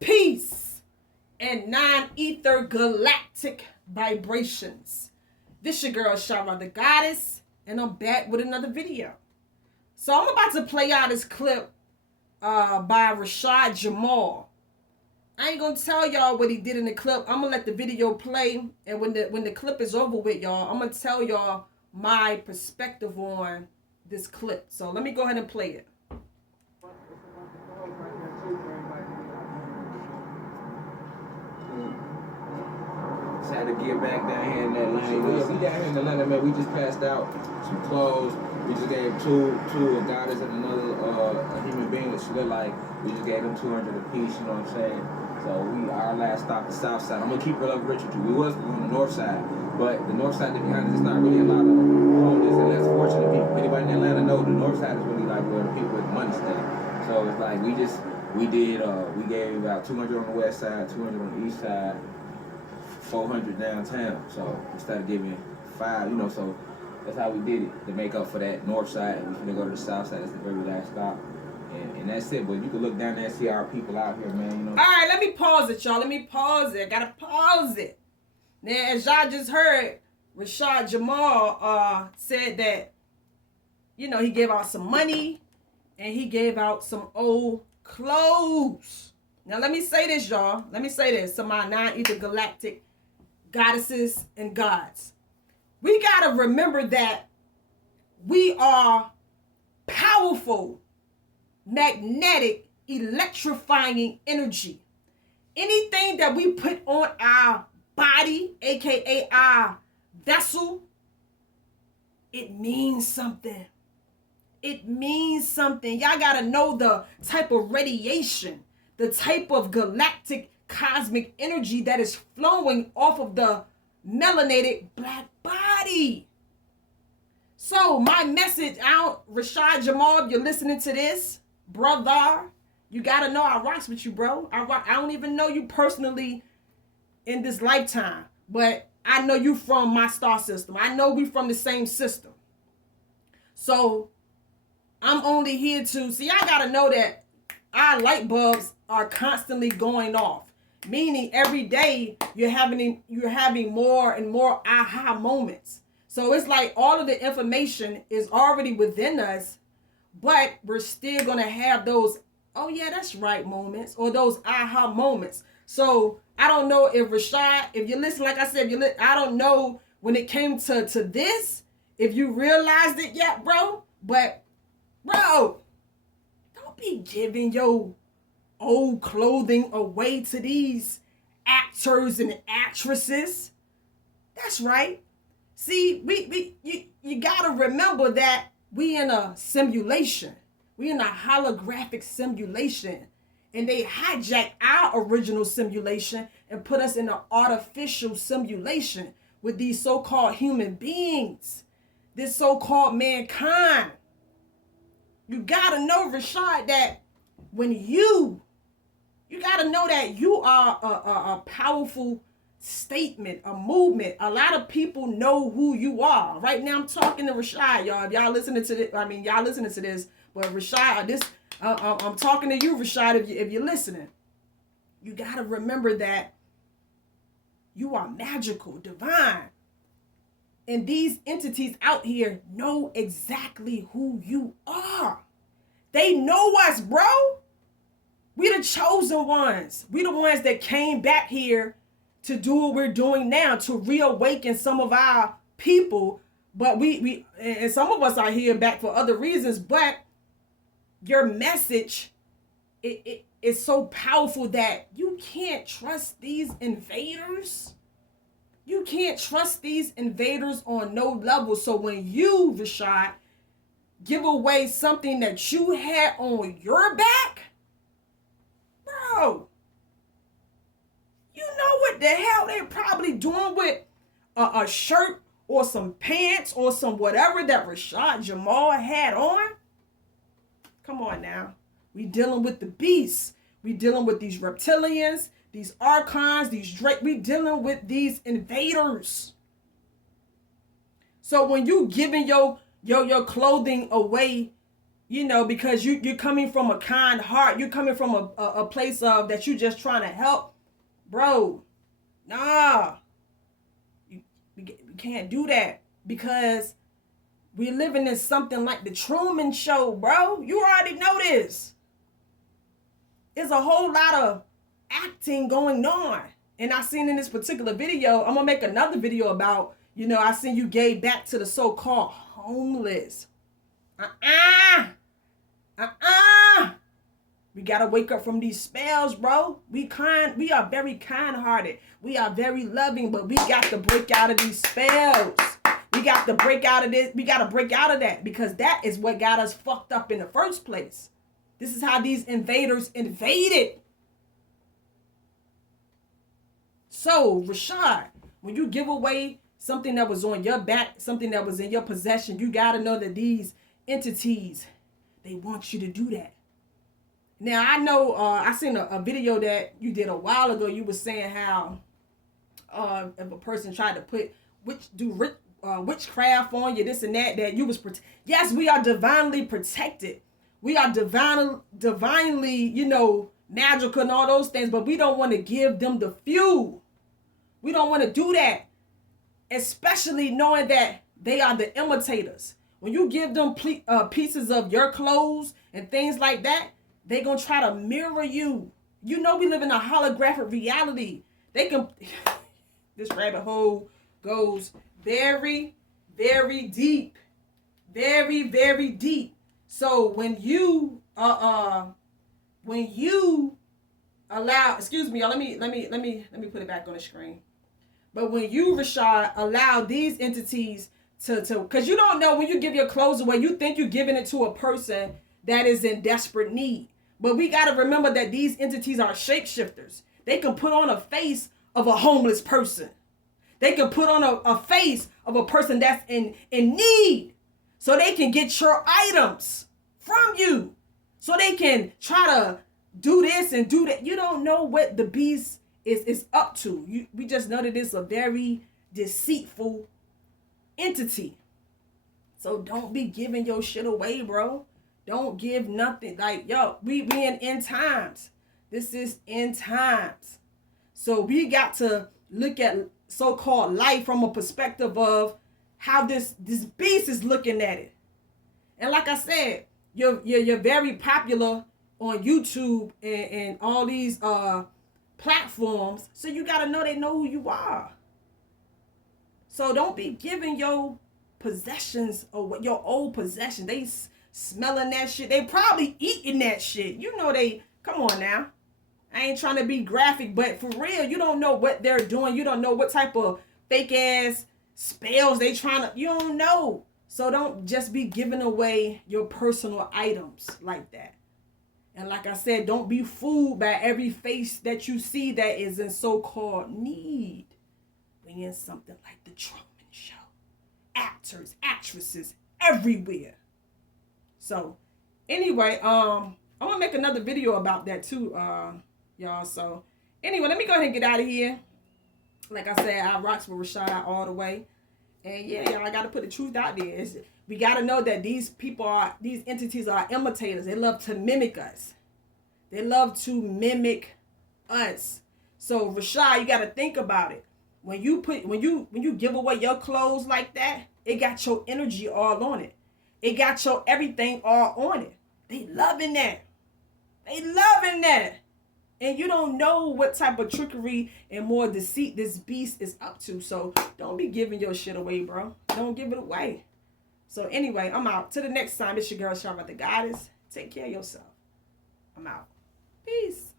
peace, and non-ether galactic vibrations. This your girl Shara the Goddess, and I'm back with another video. So I'm about to play out this clip by Rashad Jamal. I ain't gonna tell y'all what he did in the clip. I'm gonna let the video play, and when the clip is over with, y'all, I'm gonna tell y'all my perspective on this clip. So let me go ahead and play it. Had to get back down here in Atlanta. Yeah, we down here in Atlanta, man. We just passed out some clothes. We just gave two a goddess and another a human being that she looked like. We just gave them 200 apiece, you know what I'm saying? So our last stop, the south side. I'm gonna keep it up rich with you. We was on the north side, but the north side, to be honest, it's not really a lot of homeless and less fortunate people. Anybody in Atlanta know the north side is really like where the people with money stay. So it's like we gave about 200 on the west side, 200 on the east side, 400 downtown. So instead of giving 5, so that's how we did it to make up for that north side. And we're gonna go to the south side. That's the very last stop, and that's it. But you can look down there and see our people out here, man. All right, let me pause it, y'all. Let me pause it. I gotta pause it. Now, as y'all just heard, Rashad Jamal said that he gave out some money and he gave out some old clothes. Now let me say this, y'all. Let me say this to my non-ether galactic goddesses and gods. We got to remember that we are powerful, magnetic, electrifying energy. Anything that we put on our body, aka our vessel, it means something. It means something. Y'all got to know the type of radiation, the type of galactic cosmic energy that is flowing off of the melanated black body. So my message out, Rashad Jamal, if you're listening to this, brother, you gotta know I rocks with you, bro. I don't even know you personally in this lifetime, but I know you from my star system. I know we from the same system. So I'm only here to see. I gotta know that our light bulbs are constantly going off. Meaning every day you're having more and more aha moments. So it's like all of the information is already within us, but we're still going to have those, oh yeah, that's right moments, or those aha moments. So I don't know if Rashad, if you listen, like I said, I don't know when it came to this, if you realized it yet, bro. But bro, don't be giving your old clothing away to these actors and actresses. That's right. See, you gotta remember that we in a simulation. We in a holographic simulation. And they hijack our original simulation and put us in an artificial simulation with these so-called human beings. This so-called mankind. You gotta know, Rashad, that when you got to know that you are a powerful statement, a movement. A lot of people know who you are. Right now I'm talking to Rashad, y'all. If y'all listening to this, y'all listening to this, but Rashad, I'm talking to you, Rashad, if you're listening. You got to remember that you are magical, divine. And these entities out here know exactly who you are. They know us, bro. We the chosen ones. We the ones that came back here to do what we're doing now, to reawaken some of our people. But we and some of us are here back for other reasons. But your message, it is so powerful that you can't trust these invaders. You can't trust these invaders on no level. So when you, Rashad, give away something that you had on your back, bro, you know what the hell they're probably doing with a shirt or some pants or some whatever that Rashad Jamal had on? Come on now. We dealing with the beasts. We dealing with these reptilians, these archons, these Drake. We dealing with these invaders. So when you giving your clothing away you know, because you're coming from a kind heart. You're coming from a place of that you just trying to help. Bro, nah. We can't do that because we're living in something like the Truman Show, bro. You already know this. There's a whole lot of acting going on. And I seen in this particular video, I'm going to make another video about, you know, I seen you gave back to the so-called homeless. We got to wake up from these spells, bro. We are very kind-hearted. We are very loving, but we got to break out of these spells. We got to break out of this. We got to break out of that because that is what got us fucked up in the first place. This is how these invaders invaded. So, Rashad, when you give away something that was on your back, something that was in your possession, you got to know that these entities, they want you to do that. Now, I know I seen a video that you did a while ago. You were saying how if a person tried to put witchcraft on you, this and that you was yes, we are divinely protected. We are divinely, you know, magical and all those things, but we don't want to give them the fuel. We don't want to do that, especially knowing that they are the imitators. When you give them pieces of your clothes and things like that, they're going to try to mirror you. You know we live in a holographic reality. They can... This rabbit hole goes very, very deep. Very, very deep. So when you allow, excuse me, let me put it back on the screen. But when you, Rashad, allow these entities to because you don't know when you give your clothes away, you think you're giving it to a person that is in desperate need. But we got to remember that these entities are shapeshifters. They can put on a face of a homeless person. They can put on a face of a person that's in need. So they can get your items from you. So they can try to do this and do that. You don't know what the beast is up to. We just know that it's a very deceitful entity. So don't be giving your shit away, bro. Don't give nothing. Like, yo, we in end times. This is end times. So we got to look at so-called life from a perspective of how this beast is looking at it. And like I said, you're very popular on YouTube and all these platforms. So you got to know they know who you are. So don't be giving your possessions or your old possessions. They smelling that shit. They probably eating that shit. You know they, come on now. I ain't trying to be graphic, but for real, you don't know what they're doing. You don't know what type of fake ass spells they trying to, you don't know. So don't just be giving away your personal items like that. And like I said, don't be fooled by every face that you see that is in so-called need. We in something like the Truman Show. Actors, actresses, everywhere. So, anyway, I'm going to make another video about that too, y'all. So, anyway, let me go ahead and get out of here. Like I said, I rocks with Rashad all the way. And yeah, y'all, I got to put the truth out there. We got to know that these entities are imitators. They love to mimic us. They love to mimic us. So, Rashad, you got to think about it. When you give away your clothes like that, it got your energy all on it. It got your everything all on it. They loving that. They loving that. And you don't know what type of trickery and more deceit this beast is up to. So don't be giving your shit away, bro. Don't give it away. So anyway, I'm out. Till the next time, it's your girl, Charlotte the Goddess. Take care of yourself. I'm out. Peace.